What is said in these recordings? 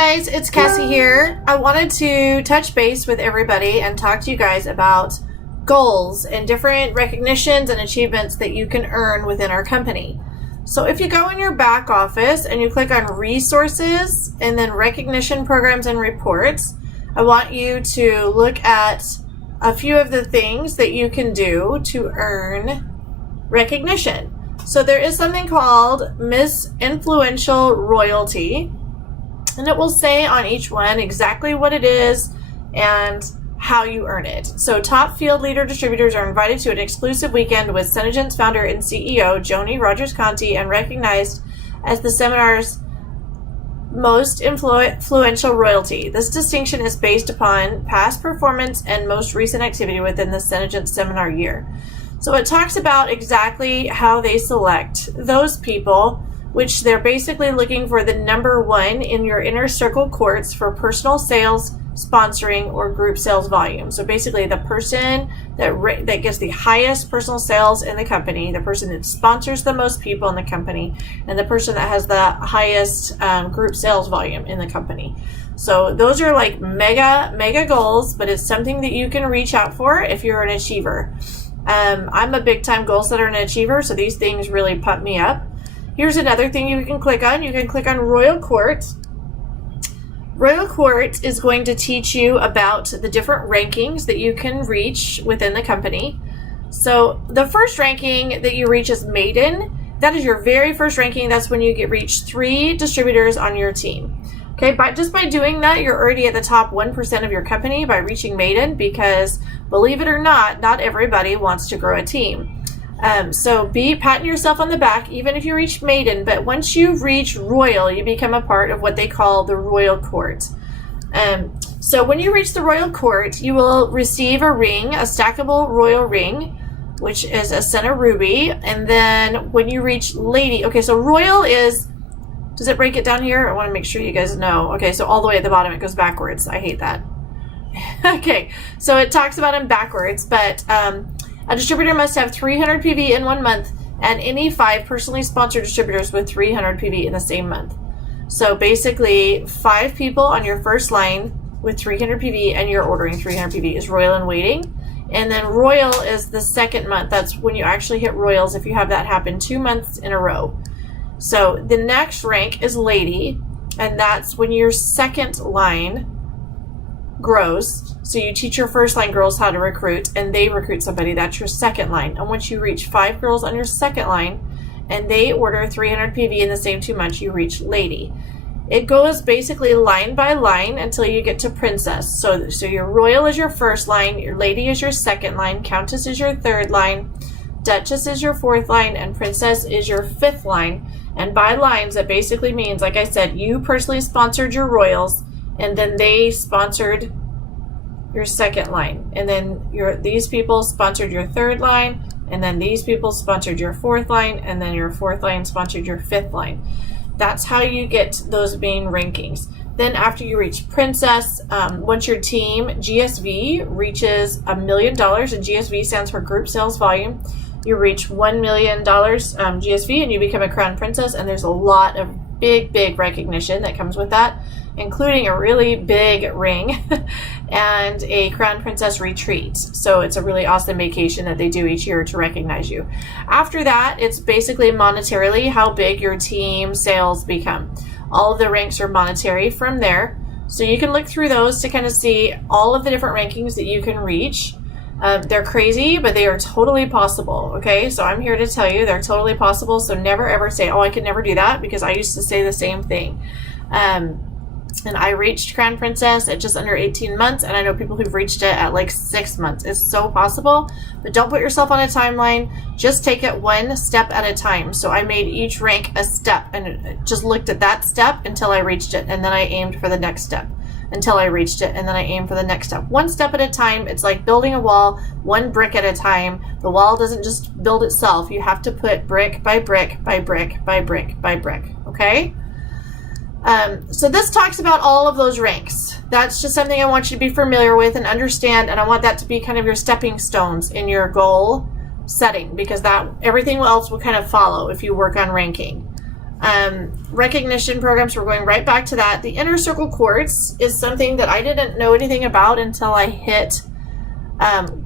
guys, it's Cassie here. I wanted to touch base with everybody and talk to you guys about goals and different recognitions and achievements that you can earn within our company. So if you go in your back office and you click on resources and then recognition programs and reports, I want you to look at a few of the things that you can do to earn recognition. So there is something called Miss Influential Royalty, and it will say on each one exactly what it is and how you earn it. So top field leader distributors are invited to an exclusive weekend with Senegence founder and CEO Joni Rogers-Conti and recognized as the seminar's most influential royalty. This distinction is based upon past performance and most recent activity within the Senegence seminar year. So it talks about exactly how they select those people, which they're basically looking for the number one in your inner circle courts for personal sales, sponsoring, or group sales volume. So basically the person that gets the highest personal sales in the company, the person that sponsors the most people in the company, and the person that has the highest group sales volume in the company. So those are like mega goals, but it's something that you can reach out for if you're an achiever. I'm a big time goal setter and achiever, so these things really pump me up. Here's another thing you can click on. You can click on Royal Court. Royal Court is going to teach you about the different rankings that you can reach within the company. So the first ranking that you reach is Maiden. That is your very first ranking. That's when you reach 3 distributors on your team. Okay, just by doing that, you're already at the top 1% of your company by reaching Maiden, because believe it or not everybody wants to grow a team. So be patting yourself on the back, even if you reach Maiden, but once you reach Royal, you become a part of what they call the Royal Court. So when you reach the Royal Court, you will receive a ring, a stackable Royal ring, which is a center ruby. And then when you reach Lady, okay, so Royal is, does it break it down here? I want to make sure you guys know. Okay, so all the way at the bottom, it goes backwards. I hate that. Okay, so it talks about them backwards, but a distributor must have 300 PV in 1 month and any 5 personally sponsored distributors with 300 PV in the same month. So basically 5 people on your first line with 300 PV and you're ordering 300 PV is Royal and waiting. And then Royal is the second month. That's when you actually hit Royals if you have that happen 2 months in a row. So the next rank is Lady, and that's when your second line grows. So you teach your first line girls how to recruit, and they recruit somebody. That's your second line. And once you reach 5 girls on your second line and they order 300 PV in the same 2 months, you reach Lady. It goes basically line by line until you get to Princess. So your Royal is your first line, your Lady is your second line, Countess is your third line, Duchess is your fourth line, and Princess is your fifth line. And by lines, that basically means, like I said, you personally sponsored your Royals, and then they sponsored your second line, and then these people sponsored your third line, and then these people sponsored your fourth line, and then your fourth line sponsored your fifth line. That's how you get those main rankings. Then after you reach Princess, once your team GSV reaches $1 million, and GSV stands for group sales volume, you reach $1 million GSV and you become a crown princess. And there's a lot of big recognition that comes with that, including a really big ring and a crown princess retreat. So it's a really awesome vacation that they do each year to recognize you. After that, it's basically monetarily how big your team sales become. All of the ranks are monetary from there. So you can look through those to kind of see all of the different rankings that you can reach. They're crazy, but they are totally possible. Okay, so I'm here to tell you they're totally possible. So never ever say, oh, I could never do that, because I used to say the same thing. And I reached Crown Princess at just under 18 months, and I know people who've reached it at like 6 months. It's so possible, but don't put yourself on a timeline. Just take it one step at a time. So I made each rank a step and just looked at that step until I reached it, and then I aimed for the next step until I reached it, and then I aimed for the next step. One step at a time. It's like building a wall, one brick at a time. The wall doesn't just build itself. You have to put brick by brick by brick by brick by brick, okay? So this talks about all of those ranks. That's just something I want you to be familiar with and understand, and I want that to be kind of your stepping stones in your goal setting, because that everything else will kind of follow if you work on ranking. Recognition programs, we're going right back to that. The inner circle quartz is something that I didn't know anything about until I hit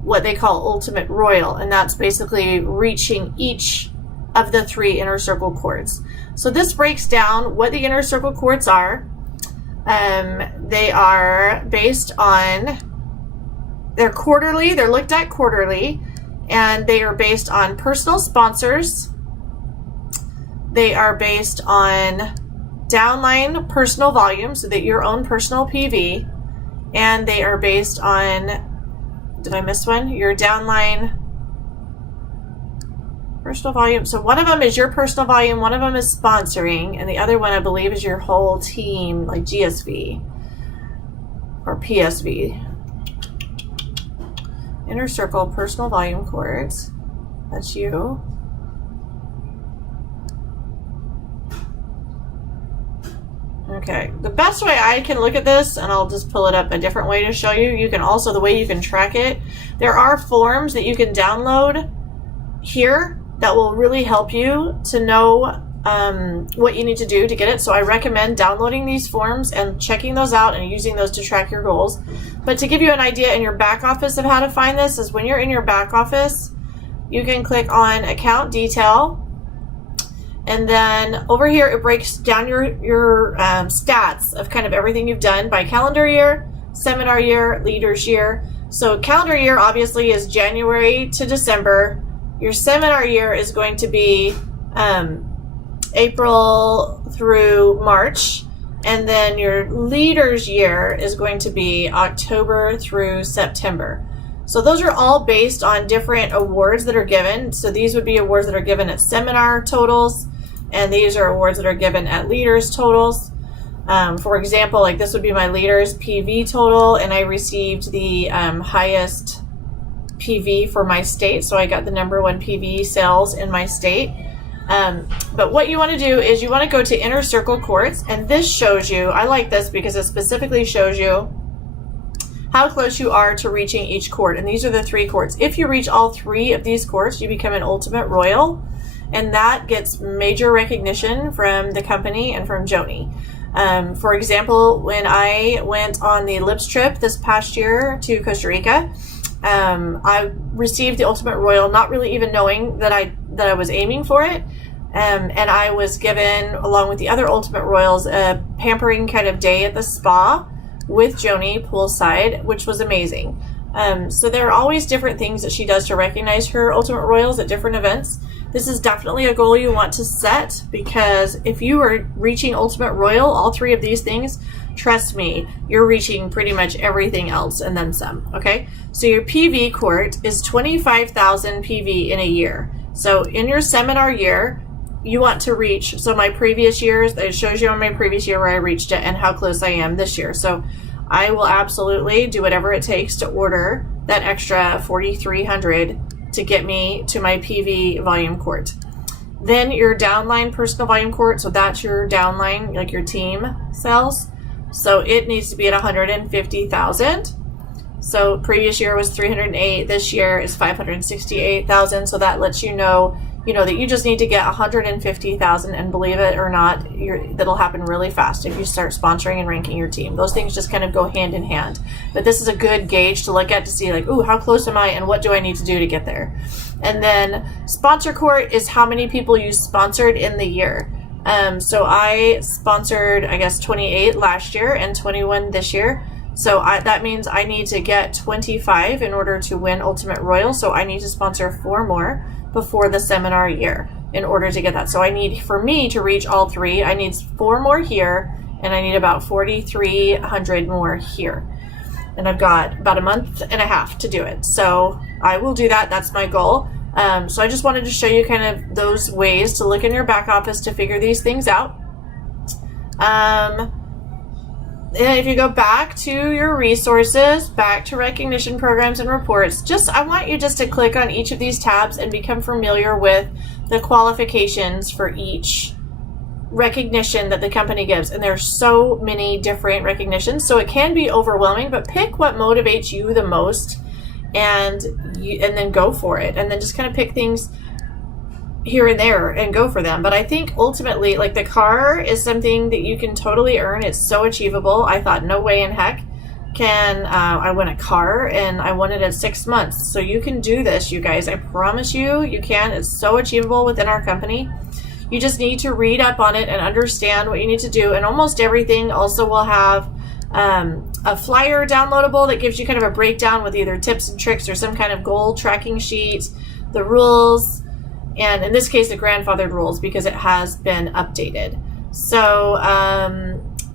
what they call Ultimate Royal, and that's basically reaching each of the 3 inner circle quartz. So this breaks down what the inner circle quartz are. They are based on, they're quarterly, they're looked at quarterly, and they are based on personal sponsors. They are based on downline personal volume, so that your own personal PV, and they are based on, did I miss one? Your downline personal volume. So one of them is your personal volume, one of them is sponsoring, and the other one I believe is your whole team, like GSV or PSV. Inner circle personal volume quartz. That's you. Okay, the best way I can look at this, and I'll just pull it up a different way to show you, you can also, the way you can track it, there are forms that you can download here that will really help you to know what you need to do to get it. So I recommend downloading these forms and checking those out and using those to track your goals. But to give you an idea in your back office of how to find this is when you're in your back office, you can click on account detail. And then over here, it breaks down your stats of kind of everything you've done by calendar year, seminar year, leaders year. So calendar year obviously is January to December. Your seminar year is going to be April through March. And then your leaders year is going to be October through September. So those are all based on different awards that are given. So these would be awards that are given at seminar totals, and these are awards that are given at leaders totals. For example, like this would be my leaders PV total, and I received the highest PV for my state. So I got the #1 PV sales in my state. But what you want to do is you want to go to Inner Circle Quartz, and this shows you, I like this because it specifically shows you how close you are to reaching each quartz. And these are the 3 quartz. If you reach all 3 of these quartz, you become an Ultimate Royal, and that gets major recognition from the company and from Joni. For example, when I went on the LIPS trip this past year to Costa Rica, I received the Ultimate Royal, not really even knowing that I was aiming for it. And I was given, along with the other Ultimate Royals, a pampering kind of day at the spa with Joni poolside, which was amazing. So there are always different things that she does to recognize her Ultimate Royals at different events. This is definitely a goal you want to set, because if you are reaching Ultimate Royal, all 3 of these things, trust me, you're reaching pretty much everything else and then some, okay? So your PV quart is 25,000 PV in a year. So in your seminar year, you want to reach, so my previous years, it shows you on my previous year where I reached it and how close I am this year. So I will absolutely do whatever it takes to order that extra 4,300 to get me to my PV volume quart. Then your downline personal volume quart, so that's your downline, like your team sales. So it needs to be at 150,000. So previous year was 308, this year is 568,000. So that lets you know that you just need to get 150,000, and believe it or not, that'll happen really fast if you start sponsoring and ranking your team. Those things just kind of go hand in hand. But this is a good gauge to look at to see, like, ooh, how close am I and what do I need to do to get there? And then sponsor quart is how many people you sponsored in the year. So I sponsored, I guess, 28 last year and 21 this year. So that means I need to get 25 in order to win Ultimate Royal. So I need to sponsor 4 more before the seminar year in order to get that. So for me to reach all 3, I need 4 more here, and I need about 4,300 more here. And I've got about a month and a half to do it. So I will do that. That's my goal. So I just wanted to show you kind of those ways to look in your back office to figure these things out. And if you go back to your resources, back to recognition programs and reports, I want you just to click on each of these tabs and become familiar with the qualifications for each recognition that the company gives. And there's so many different recognitions, so it can be overwhelming, but pick what motivates you the most and then go for it. And then just kind of pick things here and there and go for them. But I think ultimately, like, the car is something that you can totally earn. It's so achievable. I thought, no way in heck can I win a car, and I won it in 6 months. So you can do this, you guys. I promise you, you can. It's so achievable within our company. You just need to read up on it and understand what you need to do. And almost everything also will have a flyer downloadable that gives you kind of a breakdown with either tips and tricks or some kind of goal tracking sheet, the rules, and in this case, the grandfathered rules, because it has been updated. So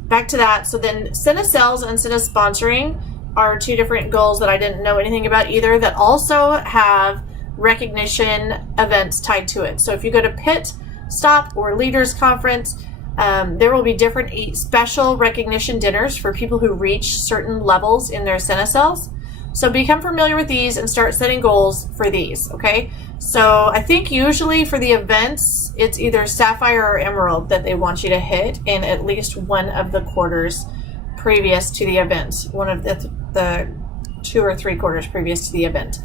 back to that. So then Senegence and Senegence sponsoring are two different goals that I didn't know anything about either, that also have recognition events tied to it. So if you go to Pit Stop or Leaders Conference, there will be different special recognition dinners for people who reach certain levels in their Senegence. So become familiar with these and start setting goals for these, okay? So I think usually for the events, it's either Sapphire or Emerald that they want you to hit in at least one of the quarters previous to the event, one of the 2 or 3 quarters previous to the event.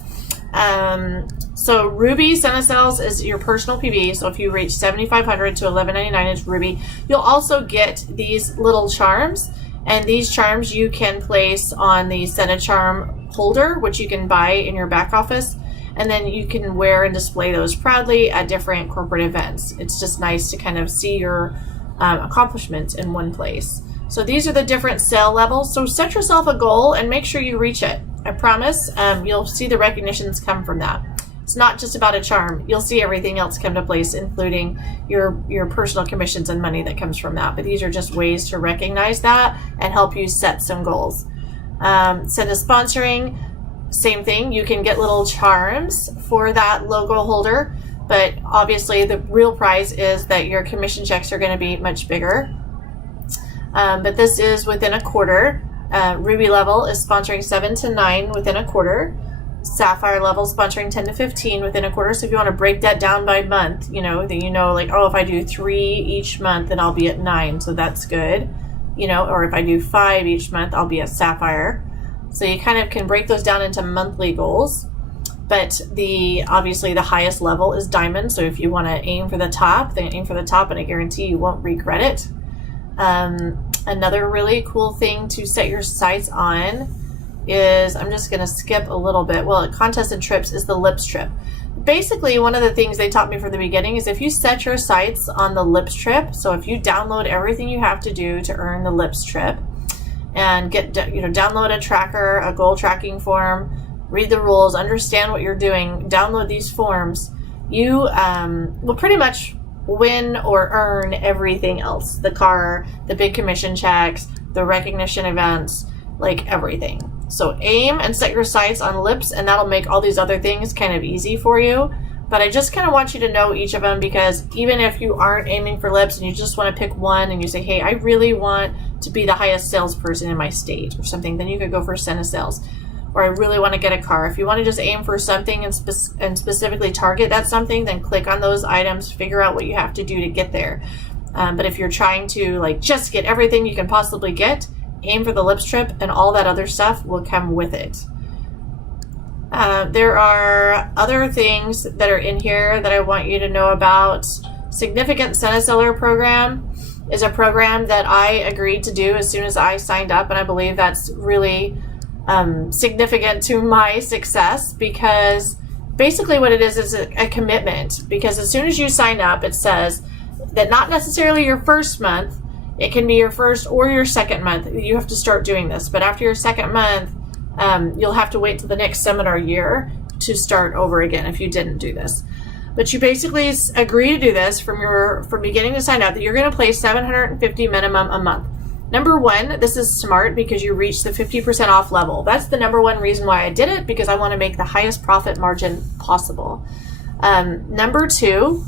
So Ruby Senegence is your personal PB. So if you reach 7,500 to 1199 is Ruby. You'll also get these little charms, and these charms you can place on the Senecharm holder, which you can buy in your back office, and then you can wear and display those proudly at different corporate events. It's just nice to kind of see your accomplishments in one place. So these are the different sale levels. So set yourself a goal and make sure you reach it. I promise you'll see the recognitions come from that. It's not just about a charm. You'll see everything else come to place, including your personal commissions and money that comes from that. But these are just ways to recognize that and help you set some goals. Senegence sponsoring, same thing. You can get little charms for that logo holder, but obviously the real prize is that your commission checks are going to be much bigger. But this is within a quarter. Ruby level is sponsoring 7 to 9 within a quarter. Sapphire level sponsoring 10 to 15 within a quarter. So if you want to break that down by month, like, oh, if I do 3 each month, then I'll be at 9. So that's good. Or if I do 5 each month, I'll be at Sapphire. So you kind of can break those down into monthly goals. But obviously the highest level is Diamond. So if you want to aim for the top, then aim for the top, and I guarantee you won't regret it. Another really cool thing to set your sights on is, I'm just going to skip a little bit. Well, contest and trips is the LIPS trip. Basically, one of the things they taught me from the beginning is if you set your sights on the LIPS trip, so if you download everything you have to do to earn the LIPS trip and download a tracker, a goal tracking form, read the rules, understand what you're doing, download these forms, you will pretty much win or earn everything else. The car, the big commission checks, the recognition events, like everything. So aim and set your sights on LIPS, and that'll make all these other things kind of easy for you. But I just kind of want you to know each of them, because even if you aren't aiming for LIPS and you just want to pick one and you say, hey, I really want to be the highest salesperson in my state or something, then you could go for Senegence. Or I really want to get a car. If you want to just aim for something and specifically target that something, then click on those items, figure out what you have to do to get there. But if you're trying to just get everything you can possibly get, aim for the LIPS trip, and all that other stuff will come with it. There are other things that are in here that I want you to know about. Significant Seller program is a program that I agreed to do as soon as I signed up, and I believe that's really significant to my success, because basically what it is a commitment. Because as soon as you sign up, it says that not necessarily your first month, it can be your first or your second month, you have to start doing this. But after your second month, you'll have to wait till the next seminar year to start over again if you didn't do this. But you basically agree to do this from beginning to sign up, that you're going to pay $750 minimum a month. Number one, this is smart because you reach the 50% off level. That's the number one reason why I did it, because I want to make the highest profit margin possible. Number two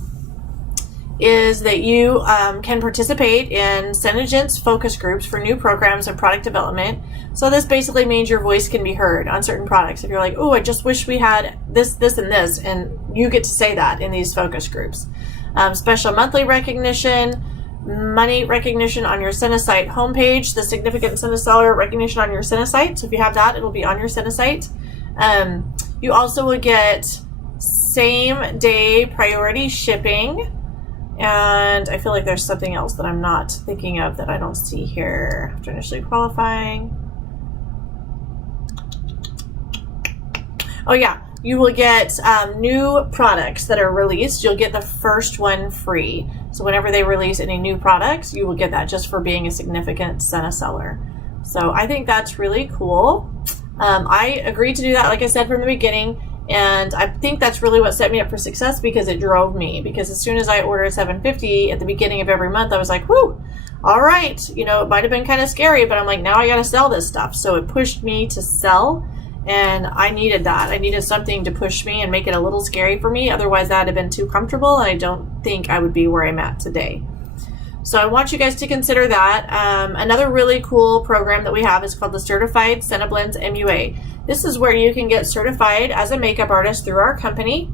is that you can participate in Senegence focus groups for new programs and product development. So this basically means your voice can be heard on certain products. If you're like, oh, I just wish we had this, this, and this, and you get to say that in these focus groups. Special monthly recognition, money recognition on your Senegence homepage, the significant Seller recognition on your Senegence. So if you have that, it'll be on your Senegence. You also will get same day priority shipping. And I feel like there's something else that I'm not thinking of that I don't see here. After initially qualifying. Oh yeah, you will get new products that are released. You'll get the first one free. So whenever they release any new products, you will get that just for being a significant Sena seller. So I think that's really cool. I agreed to do that, like I said, from the beginning. And I think that's really what set me up for success, because it drove me. Because as soon as I ordered $750 at the beginning of every month, I was like, whoo, all right. You know, it might have been kind of scary, but I'm like, now I got to sell this stuff. So it pushed me to sell, and I needed that. I needed something to push me and make it a little scary for me. Otherwise, that would have been too comfortable, and I don't think I would be where I'm at today. So I want you guys to consider that. Another really cool program that we have is called the Certified Senegence MUA. This is where you can get certified as a makeup artist through our company.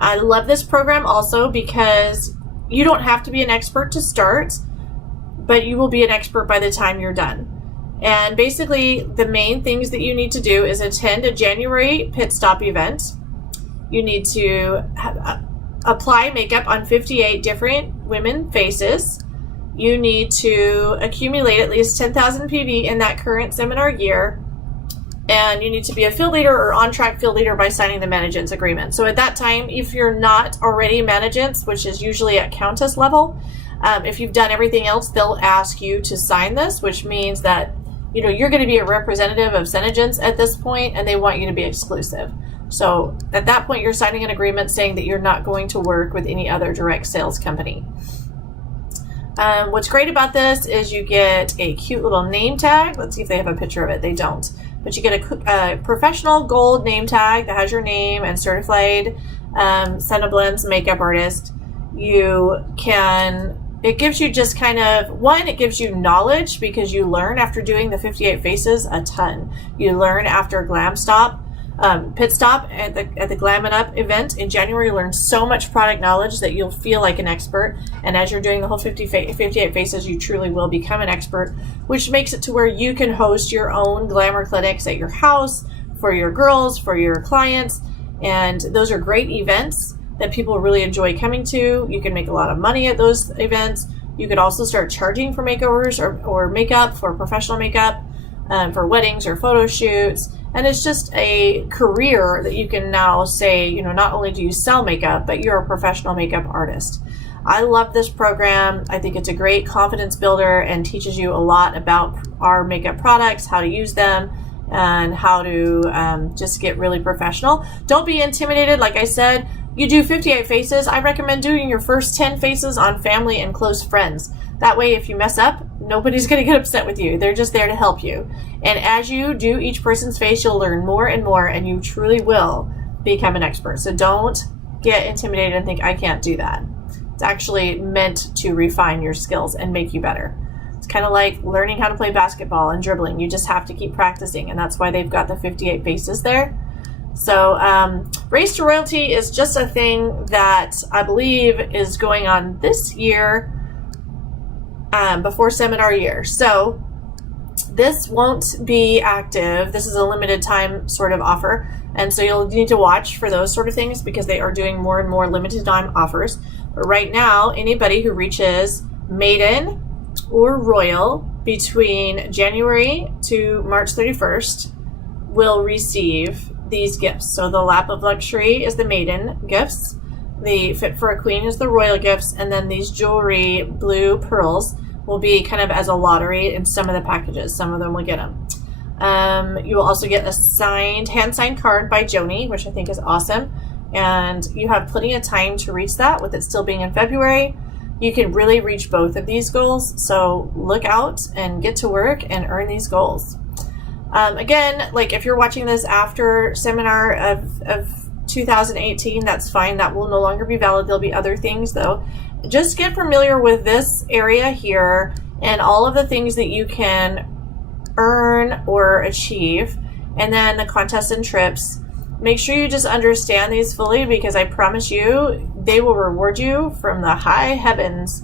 I love this program also because you don't have to be an expert to start, but you will be an expert by the time you're done. And basically, the main things that you need to do is attend a January pit stop event. You need to apply makeup on 58 different women faces. You need to accumulate at least 10,000 PV in that current seminar year. And you need to be a field leader or on-track field leader by signing the Senegence agreement. So at that time, if you're not already Senegence, which is usually at Countess level, if you've done everything else, they'll ask you to sign this, which means that, you know, you're going to be a representative of Senegence at this point, and they want you to be exclusive. So at that point, you're signing an agreement saying that you're not going to work with any other direct sales company. What's great about this is you get a cute little name tag. Let's see if they have a picture of it. They don't. But you get a professional gold name tag that has your name and certified Senegence makeup artist. It gives you just kind of, one, it gives you knowledge because you learn after doing the 58 faces a ton. You learn after pit stop at the Glam It Up event in January. You learn so much product knowledge that you'll feel like an expert. And as you're doing the whole 58 faces, you truly will become an expert, which makes it to where you can host your own glamour clinics at your house for your girls, for your clients. And those are great events that people really enjoy coming to. You can make a lot of money at those events. You could also start charging for makeovers or makeup, for professional makeup, for weddings or photo shoots. And it's just a career that you can now say, you know, not only do you sell makeup, but you're a professional makeup artist. I love this program. I think it's a great confidence builder and teaches you a lot about our makeup products, how to use them, and how to just get really professional. Don't be intimidated. Like I said, you do 58 faces. I recommend doing your first 10 faces on family and close friends. That way, if you mess up, nobody's going to get upset with you. They're just there to help you. And as you do each person's face, you'll learn more and more, and you truly will become an expert. So don't get intimidated and think, I can't do that. It's actually meant to refine your skills and make you better. It's kind of like learning how to play basketball and dribbling. You just have to keep practicing, and that's why they've got the 58 faces there. So Race to Royalty is just a thing that I believe is going on this year before seminar year. So this won't be active. This is a limited time sort of offer. And so you'll need to watch for those sort of things because they are doing more and more limited time offers. But right now, anybody who reaches Maiden or Royal between January to March 31st will receive these gifts. So the Lap of Luxury is the Maiden gifts. The Fit for a Queen is the Royal gifts. And then these jewelry blue pearls will be kind of as a lottery in some of the packages. Some of them will get them. You will also get a hand-signed card by Joni, which I think is awesome. And you have plenty of time to reach that with it still being in February. You can really reach both of these goals. So look out and get to work and earn these goals. Again, like if you're watching this after seminar of 2018, that's fine. That will no longer be valid. There'll be other things though. Just get familiar with this area here and all of the things that you can earn or achieve, and then the contests and trips. Make sure you just understand these fully, because I promise you they will reward you from the high heavens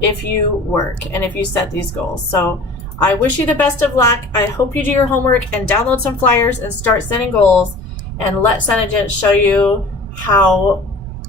if you work and if you set these goals. So I wish you the best of luck. I hope you do your homework and download some flyers and start setting goals and let Senegence show you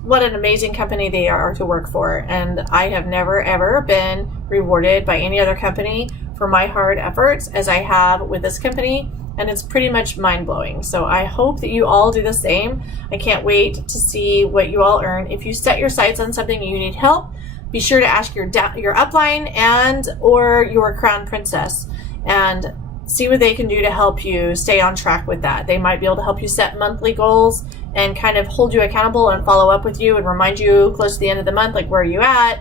what an amazing company they are to work for. And I have never ever been rewarded by any other company for my hard efforts as I have with this company. And it's pretty much mind-blowing. So I hope that you all do the same. I can't wait to see what you all earn. If you set your sights on something and you need help, be sure to ask your upline and or your crown princess and see what they can do to help you stay on track with that. They might be able to help you set monthly goals and kind of hold you accountable and follow up with you and remind you close to the end of the month, like, where are you at?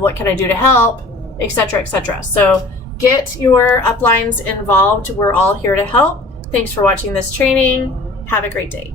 What can I do to help? Etc., etc. So get your uplines involved. We're all here to help. Thanks for watching this training. Have a great day.